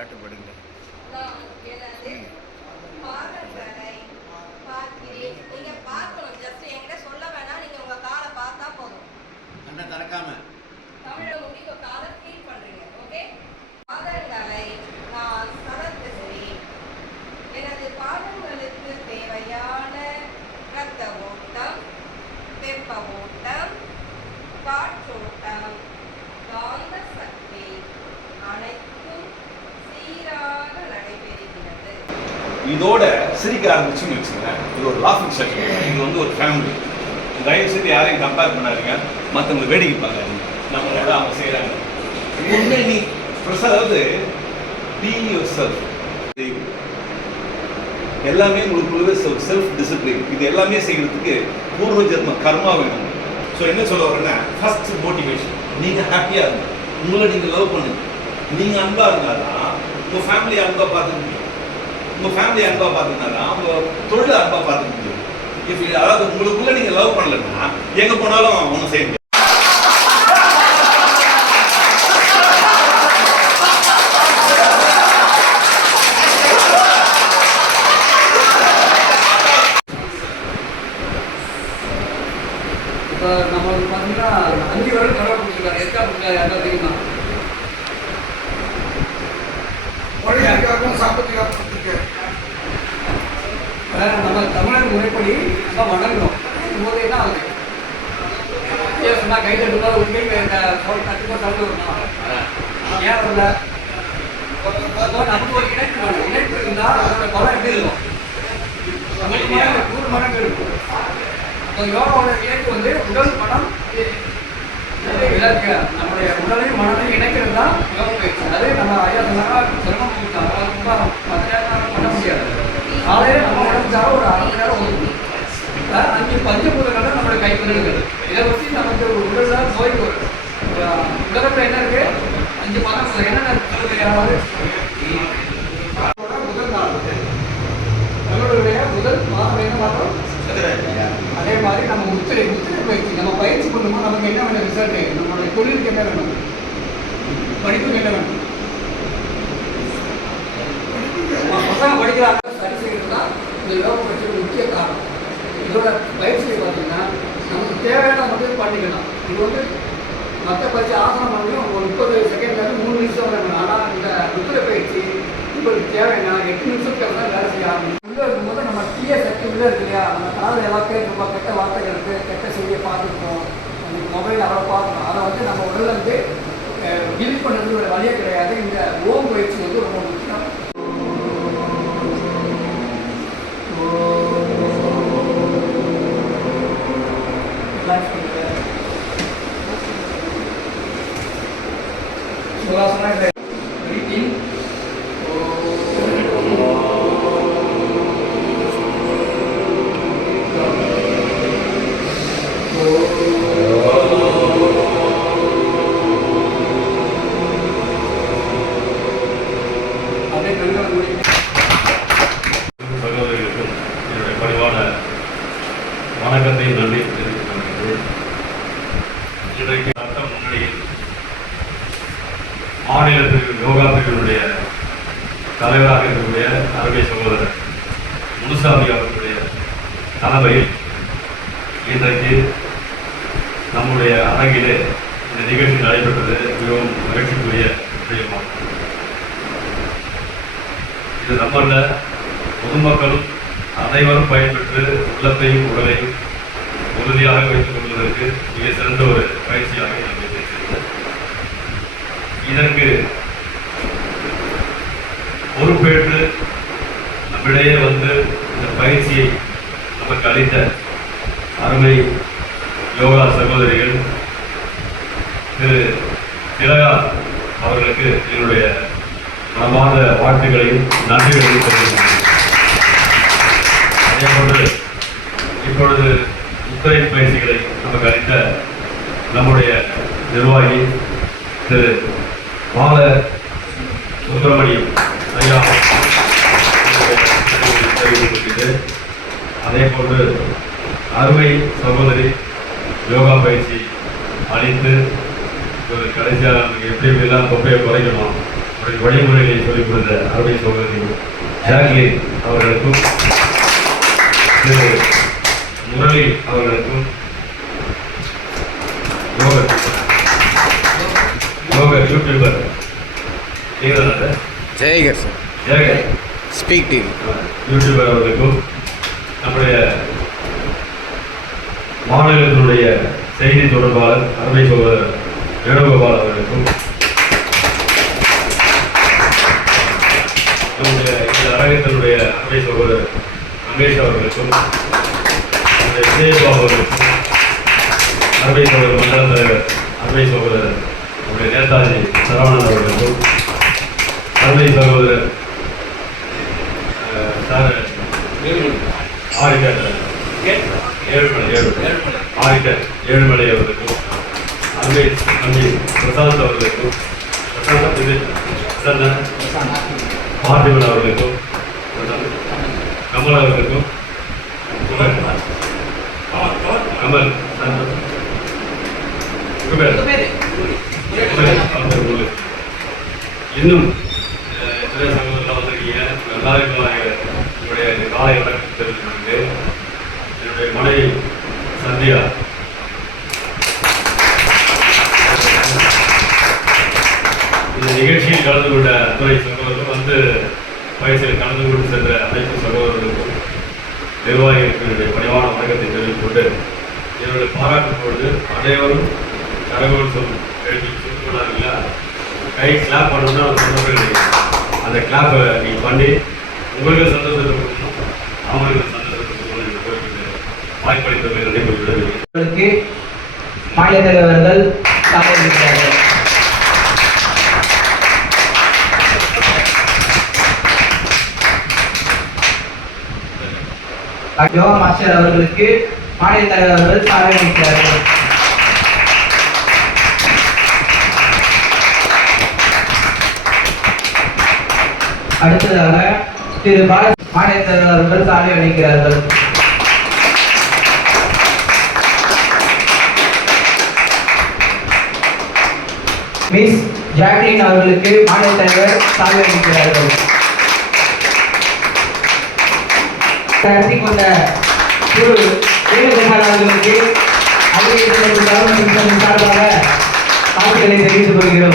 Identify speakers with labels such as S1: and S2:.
S1: Thought
S2: இதோட சிரிக்க ஆரம்பிச்சுன்னு வச்சுக்கோங்க இது ஒரு லாஃபிங் செஷன் இது வந்து ஒரு ஃபேமிலி தயவு செய்து யாரையும் கம்பேர் பண்ணாதீங்க. மற்றவங்களை வேடிக்கை பார்க்காதீங்க. நம்மளோட அவங்க செய்கிறாங்க உண்மை நீ பிரசாத் அதாவது பி யுவர் செல்ஃப் எல்லாமே உங்களுக்குள்ளவே செல்ஃப் டிசிப்ளின் இது எல்லாமே செய்யறதுக்கு பூர்வ ஜென்ம கர்மா வேணும். ஸோ என்ன சொல்ல வரேன்னா ஃபர்ஸ்ட் மோட்டிவேஷன் நீங்கள் ஹாப்பியாக இருங்க. உங்களை நீங்கள் லவ் பண்ணுங்க. நீங்கள் அன்பாக இருந்தாதான் உங்கள் ஃபேமிலி அன்பாக பார்த்துக்க உங்கள் ஃபேமிலி அன்பாக பார்த்துக்கினா உங்கள் தொழில் அன்பாக பார்த்துக்க முடியும் இஃப் அதாவது உங்களுக்குள்ள நீங்கள் லவ் பண்ணலன்னா எங்கே போனாலும் ஒன்றும் செய்ய
S3: இப்போ நம்மளுக்கு பார்த்தீங்கன்னா அஞ்சு வருடம் கடை கொடுத்துருக்காரு. எதுக்காக கொடுத்துருக்காரு யாரும் தெரியுமா? நம்ம தமிழர் முறைப்படி நம்ம வணங்குறோம். போதே தான் ஆகுது. ஐயா சொன்னா கை தட்டும்போது ஒரு கை இந்த சொல் தட்டும்போது சவுண்டு வரணும் ஏன் வரல நமக்கு ஒரு இணைப்பு வேணும். இணைப்பு இருந்தால் அதோட பலம் எப்படி இருக்கும்? நூறு மடங்கு நூறு மடங்கு இருக்கும். அப்போ யோகாவோட இணைப்பு வந்து உடல் மனம் இலக்கு நம்முடைய உடலையும் மனதையும் இணைக்கிறது தான் யோக பயிற்சி. அது நம்ம ஐயா சொன்னாங்க சிரமம் கொடுத்தாங்க ரொம்ப பண்ண முடியாது. காலையில் உடஞ்சாலும் ஒரு அரை மணி நேரம் இப்ப அஞ்சு பஞ்சபூதங்கள் நம்மளுடைய கை பண்ணுறது இதை வச்சு நமக்கு ஒரு உடல்ல நோய் வரும். உலகத்தில் என்ன இருக்கு? அஞ்சு பதம் என்னென்ன யாராவது முதல் நாள். நம்மளுடைய முதல் மாதம் என்ன மாதம்? அதே மாதிரி நம்ம முத்திரை முத்திரை பயிற்சி. நம்ம பயிற்சி பண்ணும்போது நமக்கு என்ன வேணும்? ரிசல்ட் நம்மளுடைய தொழிலுக்கு என்ன வேணும்? படிப்புக்கு என்ன வேணும் நம்ம பசங்க படிக்கிறாங்க சரி செய்யறது தான் இந்த யோக பயிற்சியோட முக்கிய காரணம் இதோட பயிற்சியை பார்த்தீங்கன்னா நமக்கு தேவையான மட்டும் பண்ணிக்கலாம் இது வந்து மற்ற பயிற்சி ஆசனம் பண்ணணும் ஒரு முப்பது செகண்ட்லேருந்து மூணு நிமிஷம் வேணும் ஆனால் இந்த ருத்திர பயிற்சி உங்களுக்கு தேவைன்னா எட்டு நிமிஷத்துக்கு தான் வேலை செய்ய ஆரம்பிக்கும் உள்ளே இருக்கும்போது நம்ம தீய சக்தி உள்ளே இருக்கு இல்லையா? நம்ம காலையில் எல்லாம் ரொம்ப கெட்ட வார்த்தைகள் இருக்குது கெட்ட செய்தியை பார்த்துருக்கோம் மொபைல் அவ்வளோ பார்க்கணும். அதை வந்து நம்ம உடல்ல இருந்து பண்ணுறது ஒரு வழியே கிடையாது. இந்த ஓம் பயிற்சி வந்து ரொம்ப
S4: மாநிலத்திற்கு பிரிவு தலைவராக இருக்கக்கூடிய அருமை சகோதரர் முனுசாமி அவர்களுடைய தலைமையில் இன்றைக்கு நம்முடைய அரங்கிலே இந்த நிகழ்ச்சி நடைபெற்றது. மிகவும் மகிழ்ச்சிக்குரிய விஷயமாகும். இது நம்மள பொதுமக்களும் அனைவரும் பயன்பெற்று உள்ளத்தையும் உடலையும் உறுதியாக வைத்துக் கொள்வதற்கு மிக சிறந்த ஒரு பயிற்சியாக இருக்கும் இதற்கு பொறுப்பேற்று நம்மிடையே வந்து இந்த பயிற்சியை நமக்கு அளித்த அருமை யோகா சகோதரிகள் திரு திலகா அவர்களுக்கு என்னுடைய மனமார்ந்த வாழ்த்துக்களையும் நன்றிகளையும் தெரிவிக்கிறேன் அதே போன்று இப்பொழுது முத்திரை பயிற்சிகளை நமக்கு அளித்த நம்முடைய நிர்வாகி திரு மாலை சுப்பிரமணியம் ஐயா. அதே போன்று அருமை சகோதரி யோகா பயிற்சி அளித்து ஒரு கடைசியாக நமக்கு எப்படி எப்படிலாம் தொப்பையை குறைக்கணும் அப்படி வழிமுறைகளை சொல்லிக் கொடுத்த அருமை சகோதரி ஜாக்லின் அவர்களுக்கும் திரு முரளி அவர்களுக்கும் yoga YouTuber
S1: Jayakar sir.
S4: Jayakar?
S1: Speak TV
S4: YouTuber அவர்களுக்கும் நம்முடைய மாநிலத்தினுடைய செய்தி தொடர்பாளர் அருமை சகோதரர் வேணுகோபால் அவர்களுக்கும் நம்முடைய இந்த அரங்கத்தினுடைய அருமை சகோதரர் ரமேஷ் அவர்களுக்கும் நம்முடைய விஜயபாபு அவர்களுக்கும் அருமை சகோதரர் மண்டல தலைவர் அருமை சகோதரர் நம்முடைய நேதாஜி சரவணன் அவர்களுக்கும் தந்தை சகோதரர் சார் ஆரிக்கர் ஏழுமலை ஏழுமலை. ஆடிட்டர் ஏழுமலை அவர்களுக்கும் அங்கே தம்பி பிரசாந்த் அவர்களுக்கும் பிரசாந்த் இது சந்தன் பார்த்திபன் அவர்களுக்கும் கமல் அவர்களுக்கும் கமல் குபேர். இன்னும் எத்தனை சகோதரர்கள் வந்திருக்கீங்க எல்லாருக்கும் நான் என்னுடைய இந்த காலை வணக்கம் தெரிவித்துக்கொண்டு என்னுடைய மனைவி சந்தியா. இந்த நிகழ்ச்சியில் கலந்து கொண்ட துறை சகோதரர்கள் வந்து பயிற்சியில் கலந்து கொண்டு சென்ற அனைத்து சகோதரர்களுக்கும் நிர்வாகிகளுக்கு என்னுடைய பணிவான வணக்கத்தை தெரிவித்துக் கொண்டு என்னுடைய பாராட்டும் பொழுது அனைவரும் கரகோல் சொல் கை கிளாப் பண்ணணும்னா அது சொன்னபடி கிடையாது. அந்த கிளாப்பை நீங்கள் பண்ணி உங்களுக்கு சந்தோஷத்தை கொடுக்கணும் அவங்களுக்கு சந்தோஷத்தை கொடுக்கணும் என்று வாய்ப்பளித்தவை நன்றி குறிப்பிடுகிறேன்
S5: மாநில தலைவர்கள் சாப்பிடுகிறார்கள் யோகா மாஸ்டர் அவர்களுக்கு மாநில தலைவர்கள் சாலை அடுத்ததாக திரு பால மாநில அவர்கள் சாலை அளிக்கிறார்கள் மிஸ் ஜாக்லின் அவர்களுக்கு மாநில தலைவர் சாலை அளிக்கிறார்கள் நடத்தி கொண்ட திரு வேணுகோபால் அவர்களுக்கு அலுவலகத்தின் சார்பாக வாழ்த்துக்களை தெரிவித்துக் கொள்கிறோம்.